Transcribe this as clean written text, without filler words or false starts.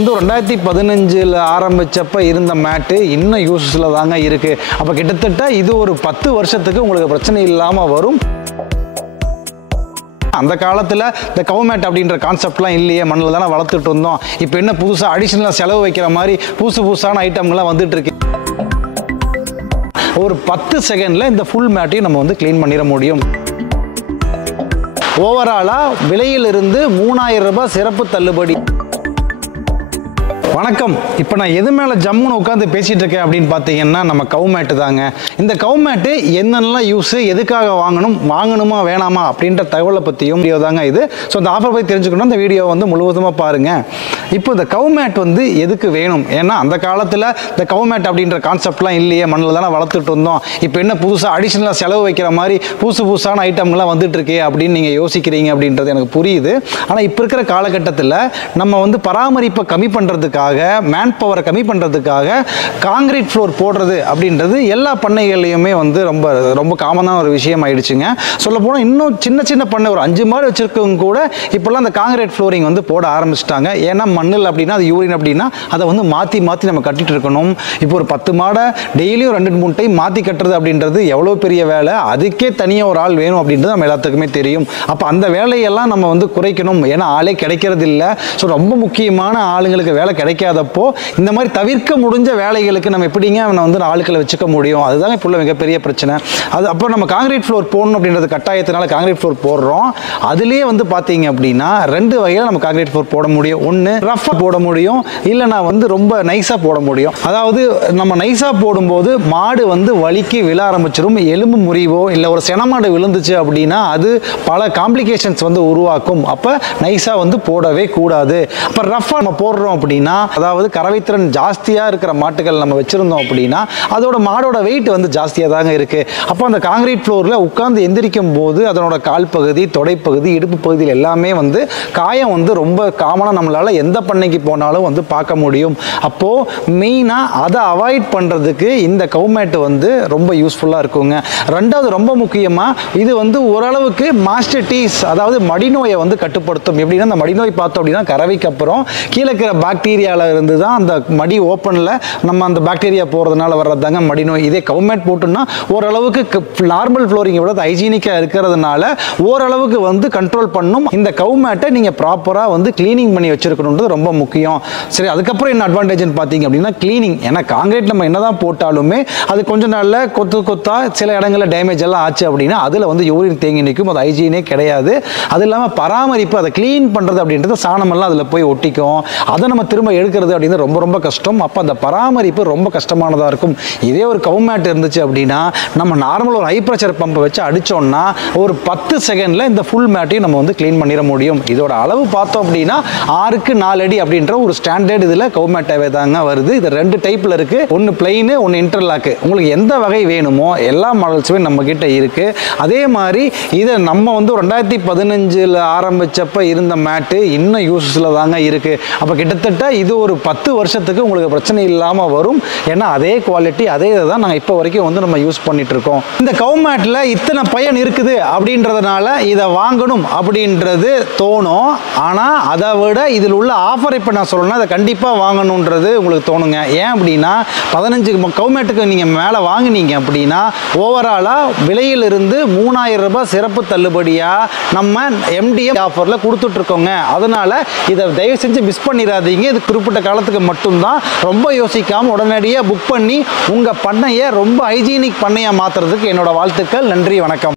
இந்த 2015 ஆரம்பிச்சப்ப இருந்த மேட் இன்னும் யூஸ்ல தாங்க இருக்கு. அப்ப கிட்டத்தட்ட இது ஒரு 10 வருஷத்துக்கு உங்களுக்கு பிரச்சனை இல்லாம வரும். அந்த காலத்துல இந்த கவு மேட் அப்படின்ற கான்செப்ட்லாம் இல்லையே, மண்ணில் தானே வளர்த்துட்டு இருந்தோம். இப்போ என்ன புதுசா அடிஷனலா செலவு வைக்கிற மாதிரி புதுசான ஐட்டம்லாம் வந்துட்டு இருக்கு. ஒரு 10 செகண்ட்ல இந்த ஃபுல் மேட்டையும் நம்ம வந்து க்ளீன் பண்ணிட முடியும். ஓவராலா விலையிலிருந்து 3000 ரூபாய் சிறப்பு தள்ளுபடி. வணக்கம். இப்போ நான் எது மேலே ஜம்முன்னு உட்காந்து பேசிகிட்டு இருக்கேன் அப்படின்னு பார்த்தீங்கன்னா நம்ம கவு மேட்டு தாங்க. இந்த கவு மேட்டு என்னென்னலாம் யூஸு, எதுக்காக வாங்கணுமா வேணாமா அப்படின்ற தகவலை பற்றியும் வீடியோ தாங்க இது. ஸோ இந்த ஆஃபர் பற்றி தெரிஞ்சுக்கணும், இந்த வீடியோ வந்து முழுவதுமாக பாருங்கள். இப்போ இந்த கவு மேட் வந்து எதுக்கு வேணும்? ஏன்னா அந்த காலத்தில் இந்த கவு மேட் அப்படின்ற கான்செப்ட்லாம் இல்லையே, மண்ணில் தானே வளர்த்துட்டு இருந்தோம். இப்போ என்ன புதுசாக அடிஷனலாக செலவு வைக்கிற மாதிரி புதுசான ஐட்டம்லாம் வந்துட்டு இருக்கே அப்படின்னு நீங்கள் யோசிக்கிறீங்க அப்படின்றது எனக்கு புரியுது. ஆனால் இப்போ இருக்கிற காலகட்டத்தில் நம்ம வந்து பராமரிப்பை கம்மி பண்ணுறதுக்காக, மேன் பவரை கம்மி பண்ணுறதுக்காக காங்கிரீட் ஃப்ளோர் போடுறது அப்படின்றது எல்லா பண்ணைகள்லையுமே வந்து ரொம்ப காமனான ஒரு விஷயம் ஆயிடுச்சுங்க. சொல்ல போனால் இன்னும் சின்ன பண்ணை ஒரு 5 மாடு வச்சிருக்கவங்க கூட இப்போல்லாம் அந்த காங்கிரீட் ஃப்ளோரிங் வந்து போட ஆரம்பிச்சிட்டாங்க. ஏன்னா மண்ணில் அப்படின்னா அது யூரின் அப்படின்னா அதை வந்து மாற்றி நம்ம கட்டிட்டு இருக்கணும். இப்போ ஒரு 10 மாடை டெய்லியும் 2-3 டைம் மாற்றி கட்டுறது அப்படின்றது எவ்வளோ பெரிய வேலை, அதுக்கே தனியாக ஒரு ஆள் வேணும் அப்படின்றது நம்ம எல்லாத்துக்குமே தெரியும். அப்போ அந்த வேலையெல்லாம் நம்ம வந்து குறைக்கணும். ஏன்னா ஆளே கிடைக்கிறது இல்லை. ஸோ ரொம்ப முக்கியமான ஆளுங்களுக்கு வேலை கிடைக்காதப்போ இந்த மாதிரி தவிர்க்க முடிஞ்ச வேலைகளுக்கு நம்ம எப்படிங்க அவனை வந்து ஆளுக்களை வச்சுக்க முடியும்? அதுதான் இப்போ உள்ள மிகப்பெரிய பிரச்சனை. அது அப்போ நம்ம காங்கிரீட் ஃப்ளோர் போடணும் அப்படின்றது கட்டாயத்தினால காங்கிரீட் ஃப்ளோர் போடுறோம். அதுலேயே வந்து பார்த்தீங்க அப்படின்னா 2 வகையில் நம்ம காங்கிரீட் ஃப்ளோர் போட முடியும். ஒன்று ரஃபாக போட முடியும், இல்லைனா வந்து ரொம்ப நைஸாக போட முடியும். அதாவது நம்ம நைஸாக போடும்போது மாடு வந்து வலிக்கு விழ ஆரம்பிச்சிடும். எலும்பு முறிவோ இல்லை ஒரு செனமாடு விழுந்துச்சு அப்படின்னா அது பல காம்ப்ளிகேஷன்ஸ் வந்து உருவாக்கும். அப்போ நைஸாக வந்து போடவே கூடாது. அப்போ ரஃபாக நம்ம போடுறோம் அப்படின்னா, அதாவது கறவைத்திறன் ஜாஸ்தியாக இருக்கிற மாட்டுகள் நம்ம வச்சுருந்தோம் அப்படின்னா அதோட மாடோட வெயிட் வந்து ஜாஸ்தியாக தாங்க இருக்குது. அப்போ அந்த காங்கிரீட் ஃப்ளோரில் உட்காந்து எந்திரிக்கும் போது அதனோட கால் பகுதி, தொடைப்பகுதி, இடுப்பு பகுதியில் எல்லாமே வந்து காயம் வந்து ரொம்ப காமனாக நம்மளால் எந்த பண்ணைக்கு போனாலும் வந்து பார்க்க முடியும். அப்போது மெயினாக அதை அவாய்ட் பண்ணுறதுக்கு இந்த கவு மேட் வந்து ரொம்ப யூஸ்ஃபுல்லாக இருக்குங்க. ரெண்டாவது ரொம்ப முக்கியமாக இது வந்து ஓரளவுக்கு மாஸ்டர்டீஸ், அதாவது மடிநோயை வந்து கட்டுப்படுத்தும். எப்படின்னா அந்த மடிநோய் பார்த்தோம் அப்படின்னா கறவைக்கு அப்புறம் கீழே இருக்கிற பாக்டீரியாவில் இருந்து தான் அந்த மடி ஓப்பனில் நம்ம அந்த பாக்டீரியா போகிறதுனால வர்றதாங்க மடிநோய். இதே கவு மேட் போட்டோம்னா ஓரளவுக்கு நார்மல் ஃப்ளோரிங்கை விட ஹைஜீனிக்காக இருக்கிறதுனால ஓரளவுக்கு வந்து கண்ட்ரோல் பண்ணும். இந்த கவு மேட்டை நீங்கள் ப்ராப்பராக வந்து கிளீனிங் பண்ணி வச்சிருக்கணுன்றது ரொம்ப முக்கியம். சரி, அதுக்கப்புறம் என்ன அட்வான்டேஜ்னு பார்த்தீங்க அப்படின்னா கிளீனிங். ஏன்னா காங்கிரீட் நம்ம என்னதான் போட்டாலுமே அது கொஞ்சம் நாளில் கொத்தா சில இடங்களில் டேமேஜ் எல்லாம் ஆச்சு அப்படின்னா அதில் வந்து யூரின் தேங்கி நிற்கும். அது ஹைஜீனே கிடையாது. அது இல்லாமல் பராமரிப்பு, அதை கிளீன் பண்ணுறது அப்படின்றது சாணமெல்லாம் அதில் போய் ஒட்டிக்கும். அதை நம்ம திரும்ப எடுக்கிறது அப்படின்றது ரொம்ப கஷ்டம். அப்போ அந்த பராமரிப்பு ரொம்ப கஷ்டமானதாக இருக்கும். இதே ஒரு கவு மேட் இருந்துச்சு அப்படின்னா நம்ம நார்மல் ஒரு ஹை ப்ரெஷர் பம்பை வச்சு அடித்தோம்னா ஒரு 10 செகண்டில் இந்த ஃபுல் மேட்டையும் நம்ம வந்து க்ளீன் பண்ணிட முடியும். இதோட அளவு பார்த்தோம் அப்படின்னா 6க்கு 4 அடி அப்படின்ற ஒரு ஸ்டாண்டர்ட் இதில் கவு மேட்டாகவே தாங்க வருது. இது 2 டைப்பில் இருக்குது. ஒன்று பிளைனு, ஒன்று இன்டர்லாக்கு. உங்களுக்கு எந்த வகை வேணுமோ எல்லா மாடல்ஸுமே நம்ம கிட்ட இருக்குது. அதே மாதிரி இதை நம்ம வந்து 2015 ஆரம்பித்தப்ப இருந்த மேட்டு இன்னும் யூஸில் தாங்க இருக்குது. அப்போ கிட்டத்தட்ட இது ஒரு 10 வருஷத்துக்கு உங்களுக்கு பிரச்சனை இல்லாமல் வரும். ஏன்னா அதே குவாலிட்டி, அதே இதை தான் நாங்கள் இப்போ வரைக்கும் வந்து நம்ம யூஸ் பண்ணிட்டு இருக்கோம். இந்த கவு மேட்டில் இத்தனை பயன் இருக்குது அப்படின்றதுனால இதை வாங்கணும் அப்படின்றது தோணும். ஆனால் அதை விட இதில் உள்ள ஆஃபர் இப்போ நான் சொல்லணும்னா அதை கண்டிப்பாக வாங்கணுன்றது உங்களுக்கு தோணுங்க. ஏன் அப்படின்னா 15 கவு மேட்டுக்கு நீங்கள் மேலே வாங்கினீங்க அப்படின்னா ஓவராலாக விலையிலிருந்து 3000 ரூபாய் சிறப்பு தள்ளுபடியாக நம்ம MDF ஆஃபரில் கொடுத்துட்ருக்கோங்க. அதனால் இதை தயவு செஞ்சு மிஸ் பண்ணிடாதீங்க. இது குறிப்பிட்ட காலத்துக்கு மட்டும்தான். ரொம்ப யோசிக்காமல் உடனடியாக புக் பண்ணி உங்கள் பண்ணையை ரொம்ப ஹைஜீனிக் பண்ணையாக மாற்றுறதுக்கு என்னோட வாழ்த்துக்கள். நன்றி, வணக்கம்.